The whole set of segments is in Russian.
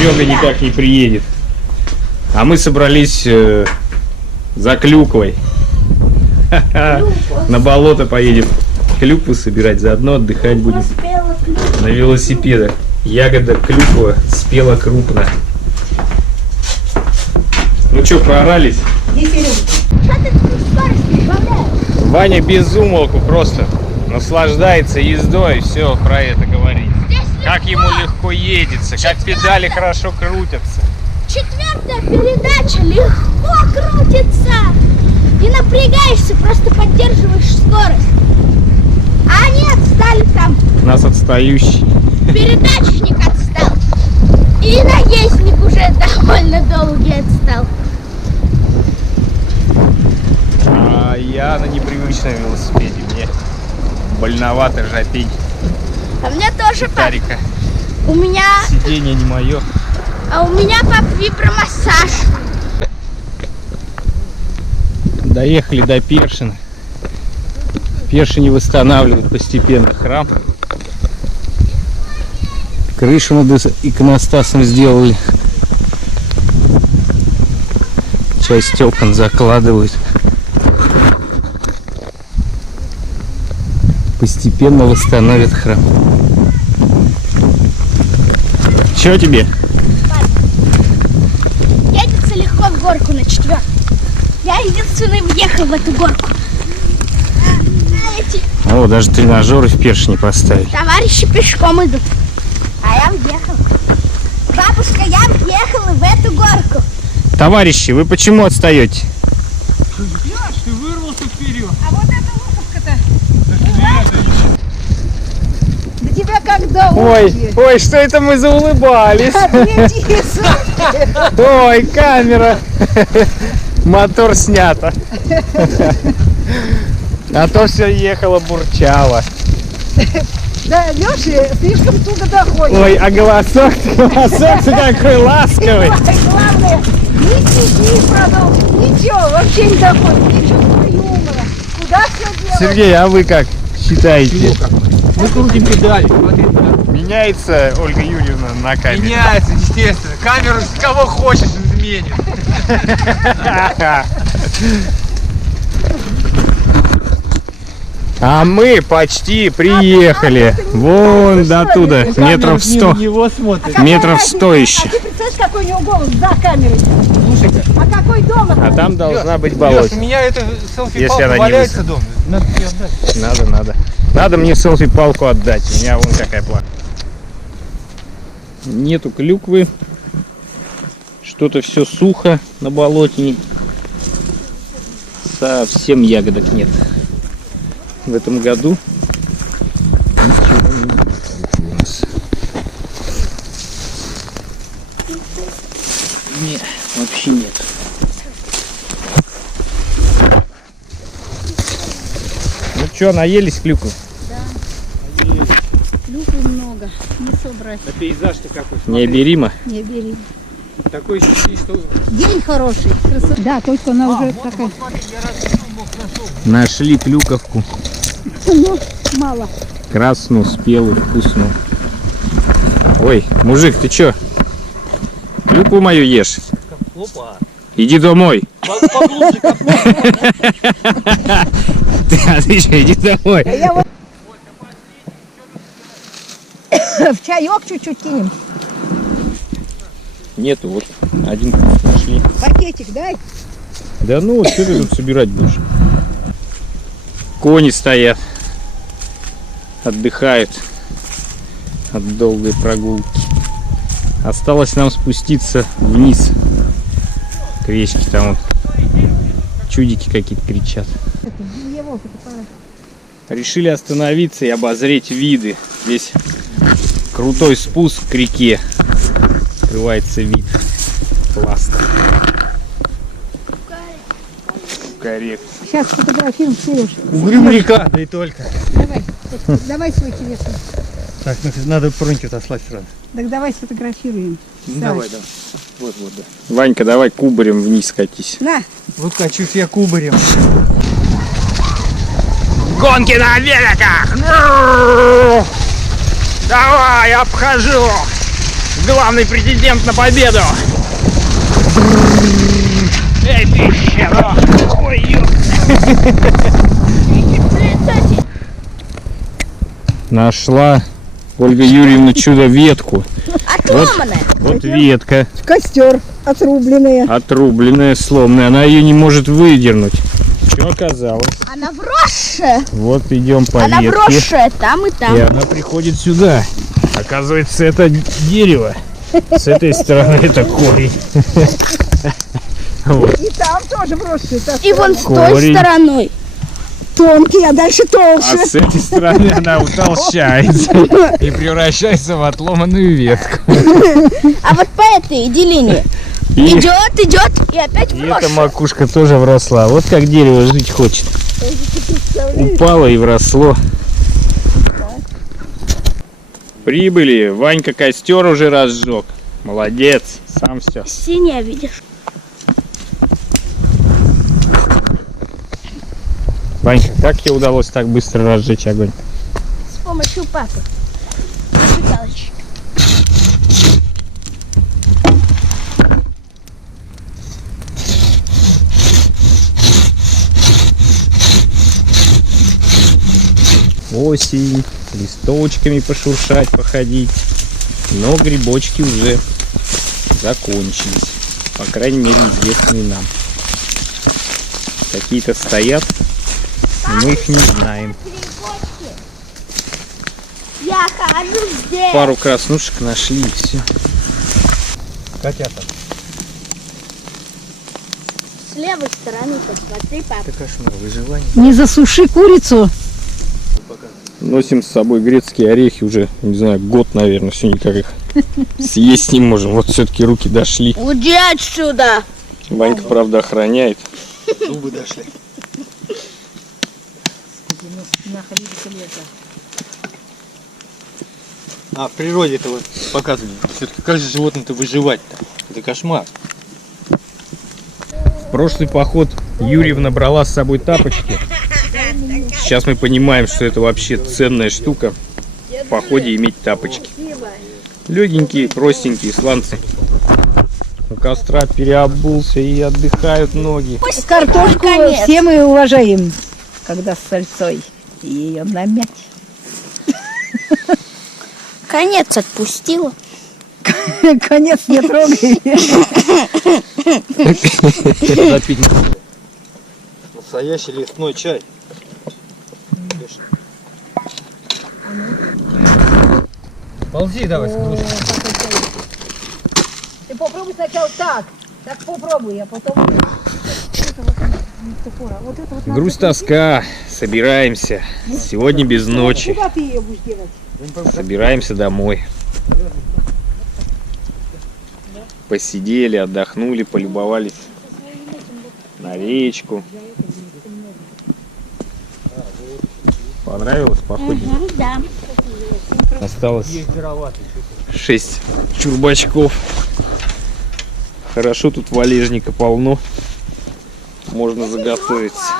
Серега никак не приедет. А мы собрались за клюквой. На болото поедем клюкву собирать, заодно отдыхать будем на велосипедах. Ягода клюква спела крупно. Ну что, проорались? Ваня без умолку просто наслаждается ездой, все про это говорит. Как ему легко едется, как педали хорошо крутятся. 4-я передача легко крутится. Не напрягаешься, просто поддерживаешь скорость. А они отстали там. У нас отстающий. Передатчик отстал. И наездник уже довольно долгий отстал. А я на непривычном велосипеде. Мне больновато жопень. А мне тоже, пап. У меня... Сиденье не мое. А у меня, пап, вибромассаж. Доехали до Першина. В Першине восстанавливают постепенно храм. Крышу над иконостасом сделали. Часть окон закладывают. Постепенно восстановят храм. Чего тебе? Едется легко в горку на 4-й. Я единственный въехал в эту горку. О, даже тренажеры в Першине поставили. Товарищи пешком идут. А я въехал. Бабушка, я въехала в эту горку. Товарищи, вы почему отстаете? Ты вырвался вперед. А вот эта луковка-то. Да тебя когда Ой, что это мы заулыбались? Ой, камера. Мотор снято. А то все ехало, бурчало. Да, Леша слишком туго доходит. Ой, а голосок какой ласковый. Главное, не продолжить, ничего, вообще не доходит, ничего юмора. Куда все делать? Сергей, а вы как считаете? Мы крутим педали. Смотри, да. Меняется Ольга Юрьевна на камере? Меняется, естественно. Камеру кого хочешь изменит. А мы почти приехали. Вон до туда, метров 100. Его смотрит. Метров 100 еще. А ты представляешь, какой у него голос за камерой? Слушай-ка. А какой дома? А там должна быть Лёш, у болото. меня эта Если она селфи-палка не валяется дома. Надо ее отдать. Надо. Надо мне селфи-палку отдать. У меня вон какая плаха. Нету клюквы. Что-то все сухо на болоте. Совсем ягодок нет. В этом году ничего не будет у нас. Нет, вообще нет. Ну что, наелись клюквы? Клюквы много, не собрать. А пейзаж-то какой? Необеримо. Не бери. Такой ощущение, что... День хороший, красота. Да, только она уже такая. Нашли клюковку. Ну, мало. Красную, спелую, вкусную. Ой, мужик, ты чё? Клюкву мою ешь. Опа. Иди домой. Поглубже копнул. Ты что, иди домой. Я вот в чаек чуть-чуть кинем. Нету, вот один нашли. Пакетик дай. Да ну, что ты тут собирать будешь? Кони стоят. Отдыхают от долгой прогулки. Осталось нам спуститься вниз к речке. Там вот чудики какие-то кричат. Решили остановиться и обозреть виды. Здесь крутой спуск к реке. Открывается вид. Классно. Корректно. Сейчас фотографируем, Сереж. Угрюм река, да и только. Давай свой телефон. Так, ну надо проньки отослать сразу. Так давай сфотографируем. Давай. Вот, да. Ванька, давай кубарем вниз катись. На, Вот качусь я кубарем. Гонки на великах! Ну! Давай, обхожу! Главный претендент на победу. Эй, ты щеро. Ой, нашла Ольга Юрьевна чудо-ветку. Отломанная. Вот ветка. Костер отрубленные. Отрубленная, сломанная. Она ее не может выдернуть. Что оказалось? Она вросшая. Вот идем по Она ветке. вросшая там и там. И она приходит сюда. Оказывается, это дерево. С этой стороны это корень. Вот. И там тоже вросшие. И вон с той Корень. стороной. Тонкие, а дальше А толще. с этой стороны она утолщается и превращается в отломанную ветку. А вот по этой делине И, идет и опять и эта вросшая. макушка тоже вросла. Вот как дерево жить хочет. Упало и вросло. Прибыли. Ванька костер уже разжег. Молодец. Сам все. Синяя, видишь? Ванька, как тебе удалось так быстро разжечь огонь? С помощью папы. Зажигалочки. Осень, листочками пошуршать, походить. Но грибочки уже закончились. По крайней мере, известные нам. Какие-то стоят, но мы их не знаем. Я хожу здесь. Пару краснушек нашли и все. Котята. С левой стороны посмотри, папа. Это кошмар, выживание. Не засуши курицу. Носим с собой грецкие орехи уже, не знаю, год, наверное, все никак их съесть не можем. Вот все-таки руки дошли. Уйди отсюда. Ванька, правда, охраняет. Зубы дошли. А в природе это вот показывали. Все-таки как же животным-то выживать-то? Это кошмар. В прошлый поход Юрьевна брала с собой тапочки. Сейчас мы понимаем, что это вообще ценная штука. В походе иметь тапочки. Легенькие, простенькие, сланцы. У костра переобулся и отдыхают ноги. Картошку Конец. все мы уважаем, когда с сальцой. И ее намять. Конец отпустила. Конец не трогай. Настоящий лесной чай. Ползи давай, слушай. Ты попробуй сначала так. Так попробуй, а потом... Грусть, тоска. Собираемся. Сегодня без ночи. Куда ты ее будешь делать? Собираемся домой. Посидели, отдохнули, полюбовались на речку. Понравилось походить? Да. Осталось 6 чурбачков. Хорошо, тут валежника полно. Можно заготовиться.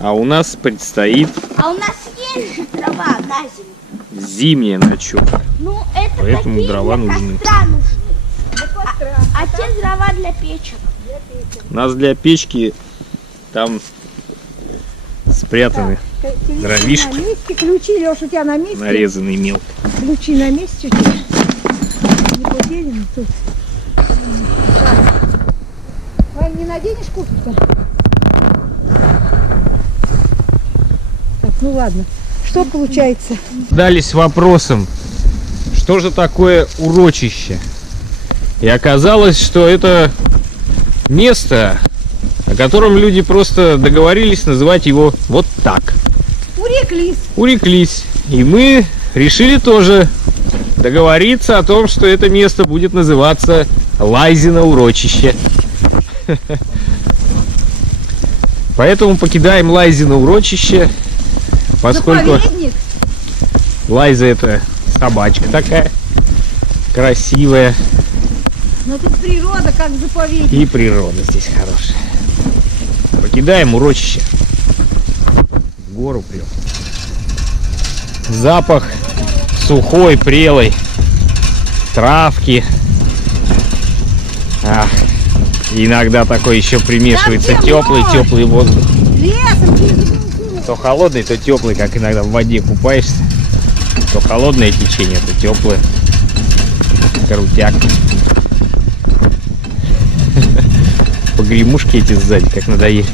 А у нас предстоит А у нас есть же трава на зиму. зимняя ночевка. Ну, это Поэтому такие дрова для нужны. костра нужны. А те дрова для печек. У нас для печки там спрятаны дровишки, На месте, ключи, Леша, у тебя на месте. нарезанный мелко. Ключи на месте у тебя. Не поделим тут. Так. Вань, не наденешь куртку? Так, ну ладно. Что получается? Задались вопросом, что же такое урочище? И оказалось, что это место, о котором люди просто договорились называть его вот так. Уреклись. Уреклись. И мы решили тоже договориться о том, что это место будет называться Лайзино урочище. Поэтому покидаем Лайзино урочище, поскольку Заповедник. Лайза это собачка такая красивая, Но тут природа как заповедник. и природа здесь хорошая. Покидаем урочище. В гору прям. Запах сухой, прелой травки. Ах, иногда такой еще примешивается Там теплый воздух. Лесом через То холодный, то теплый, как иногда в воде купаешься. То холодное течение, то теплое. Крутяк. Погремушки эти сзади, как надоели.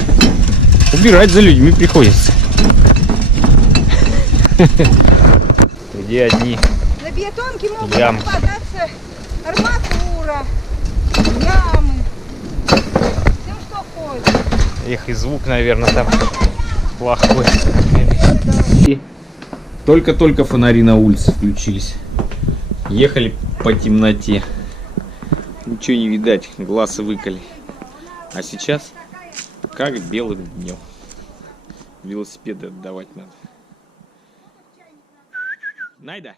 Убирать за людьми приходится. Где одни На бетонке могут Ям. попадаться арматура, ямы. Всем, что хочешь. Эх, и звук, наверное, там плохой. И только-только фонари на улице включились. Ехали по темноте. Ничего не видать, глаз выколи. А сейчас как белым днем. Велосипеды отдавать надо. Найда.